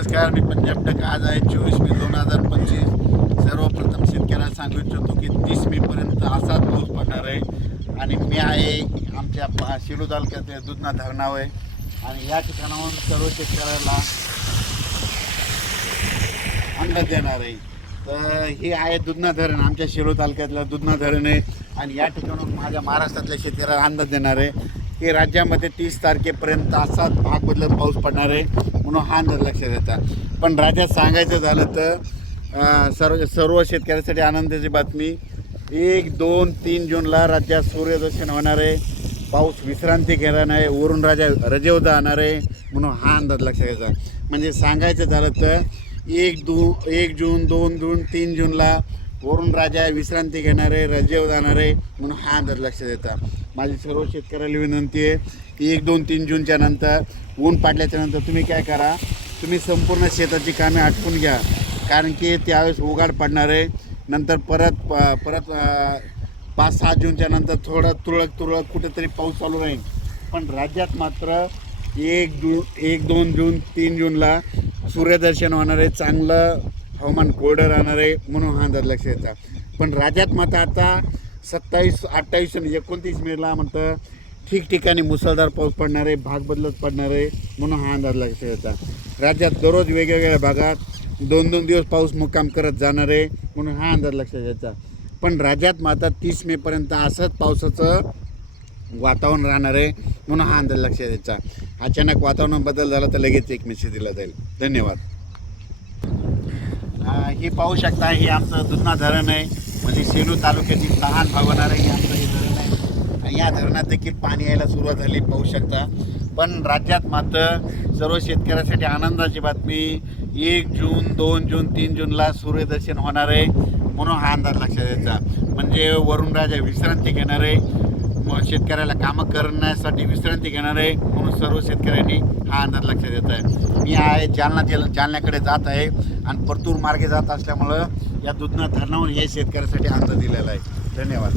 नमस्कार, मी पंजाब टक. आज आहे 24 मे 2025. सर्वप्रथम शेतकऱ्याला सांगू इच्छितो की 30 मेपर्यंत असाच पाऊस पडणार आहे. आणि मी आहे आमच्या शिरू तालुक्यात दुधना धरणावर आहे. आणि या ठिकाणाहून सर्व शेतकऱ्याला अंदाज देणार आहे. तर हे आहे दुधना धरण, आमच्या शिरू तालुक्यातलं दुधना धरण आहे. आणि या ठिकाणाहून माझ्या महाराष्ट्रातल्या शेतकऱ्याला अंदाज देणार आहे की राज्यामध्ये 30 तारखेपर्यंत असाच भाग बदलत पाऊस पडणार आहे, म्हणून हा अंदाज लक्षात येतात. पण राज्यात सांगायचं झालं तर सर्व शेतकऱ्यासाठी आनंदाची बातमी, 1, 2, 3 जूनला राज्यात सूर्यदर्शन होणार आहे. पाऊस विश्रांती घेणार नाही, वरून रजेवर जाणार आहे, म्हणून हा अंदाज लक्षात येतात. म्हणजे सांगायचं झालं तर 1 जून, 2 जून, 3 जूनला वरून राजा विश्रांती घेणार आहे, रजेवर जाणार आहे, म्हणून हा अंदाज लक्षात येतात. माझी सर्व शेतकऱ्याला विनंती आहे की 1, 2, 3 जूनच्या नंतर ऊन पाडल्याच्या नंतर तुम्ही काय करा, तुम्ही संपूर्ण शेताची कामे आटपून घ्या. कारण की त्यावेळेस उघाड पडणार आहे. नंतर परत 5-6 जूनच्या नंतर थोडं तुरळक कुठेतरी पाऊस चालू राहील. पण राज्यात मात्र 1, 2 जून, 3 जूनला सूर्यदर्शन होणार आहे, चांगलं हवामान कोरडं राहणार आहे, म्हणून हा अंदाज लक्षात येतात. पण राज्यात मात्र आता 27, 28 आणि 29 मेला म्हणतं ठिकठिकाणी मुसळधार पाऊस पडणार आहे, भाग बदलत पडणार आहे, म्हणून हा अंदाज लक्षात येतात. राज्यात दररोज वेगवेगळ्या भागात 2-2 दिवस पाऊस मुक्काम करत जाणार आहे, म्हणून हा अंदाज लक्षात येतात. पण राज्यात मात्र 30 मेपर्यंत असंच पावसाचं वातावरण राहणार आहे, म्हणून हा अंदाज लक्षात येतात. अचानक वातावरण बदल झाला तर लगेच एक मेसेज दिला जाईल. धन्यवाद. हे पाहू शकता, हे आमचं दुधना धरण आहे. म्हणजे सेलू तालुक्यातील लहान भाग होणार आहे, हे आमचं हे धरण आहे. आणि या धरणात देखील पाणी यायला सुरुवात झाली, पाहू शकता. पण राज्यात मात्र सर्व शेतकऱ्यासाठी आनंदाची बातमी, 1 जून, 2 जून, 3 जूनला सूर्यदर्शन होणार आहे, म्हणून हा अंदाज लक्षात यायचा. म्हणजे वरून राजा विश्रांती घेणार आहे, शेतकऱ्याला कामं करण्यासाठी विश्रांती घेणार आहे, म्हणून सर्व शेतकऱ्यांनी हा अंदाज लक्षात येत आहे. मी आहे जालन्याकडे जात आहे आणि परतूर मार्गे जात असल्यामुळं या दुधना धरणावरून हे शेतकऱ्यासाठी अंदाज दिलेला आहे. धन्यवाद.